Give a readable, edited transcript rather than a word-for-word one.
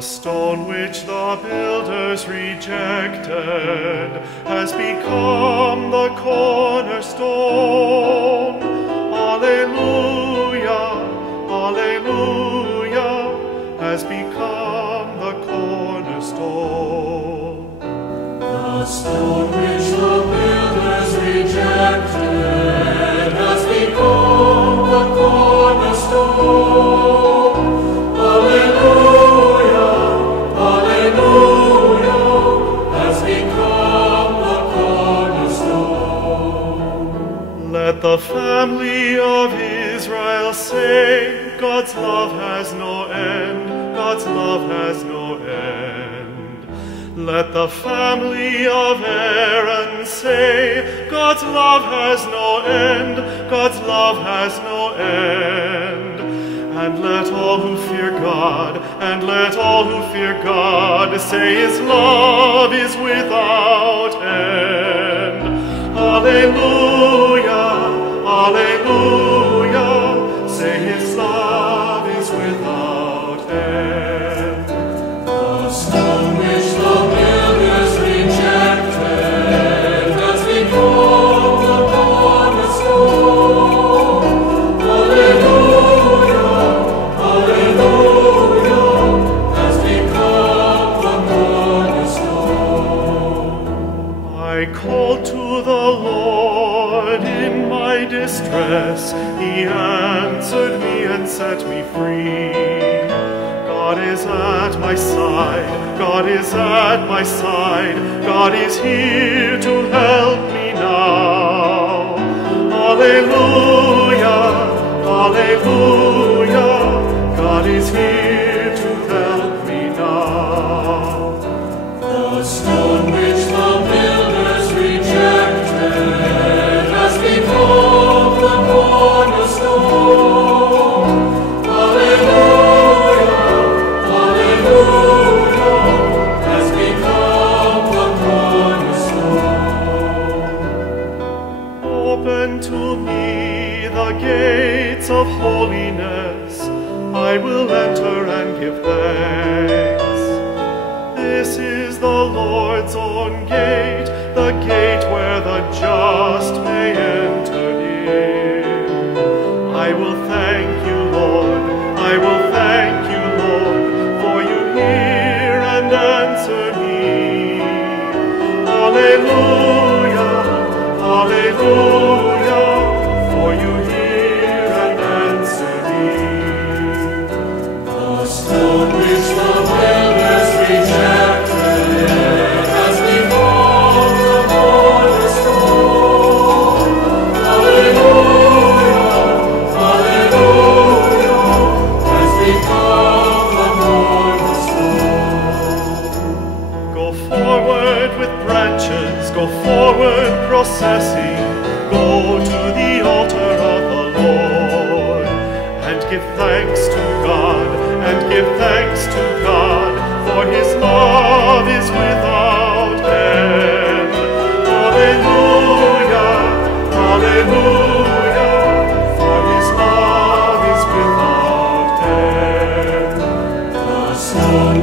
The stone which the builders rejected has become the cornerstone. Alleluia, alleluia, has become the cornerstone. The stone which the builders rejected has become the cornerstone. Alleluia, alleluia, has become the cornerstone. Let the family of Israel say, God's love has no end, God's love has no end. Let the family of Aaron say, God's love has no end, God's love has no end. And let all who fear God, and let all who fear God say His love is without end. Alleluia, alleluia, say His love is without end. The stone which the builders rejected has become the cornerstone. Alleluia, alleluia, has become the cornerstone. I called to the Lord in my distress. He answered me and set me free. God is at my side, God is at my side, God is here to help me now. Alleluia, alleluia, God is here to help me now. The stone which the builders rejected has become the cornerstone. Alleluia, alleluia, has become the cornerstone. Open to me the gates of holiness, I will enter and give thanks. This is the Lord's own gate, the gate where the just may enter in. I will thank you, Lord, I will thank you, Lord, for you hear and answer me. Alleluia, alleluia, for you hear and answer me. The stone which the builders rejected has become the cornerstone. Alleluia, alleluia, has become the cornerstone. Go forward with branches, go forward processing, go to the altar of the Lord, and give thanks to God, and give thanks to God, for His love is without end. Alleluia, alleluia, for His love is without end. The stone